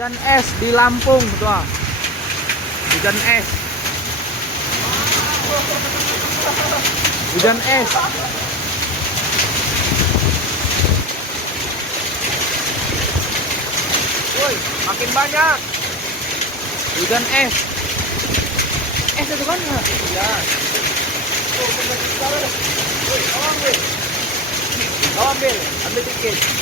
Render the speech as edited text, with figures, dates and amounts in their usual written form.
Hujan es di Lampung, tuh. Hujan es. Hujan es. Woi, makin banyak. Hujan es. Es itu kan? Iya. Woi, ambil. Ambil dikit.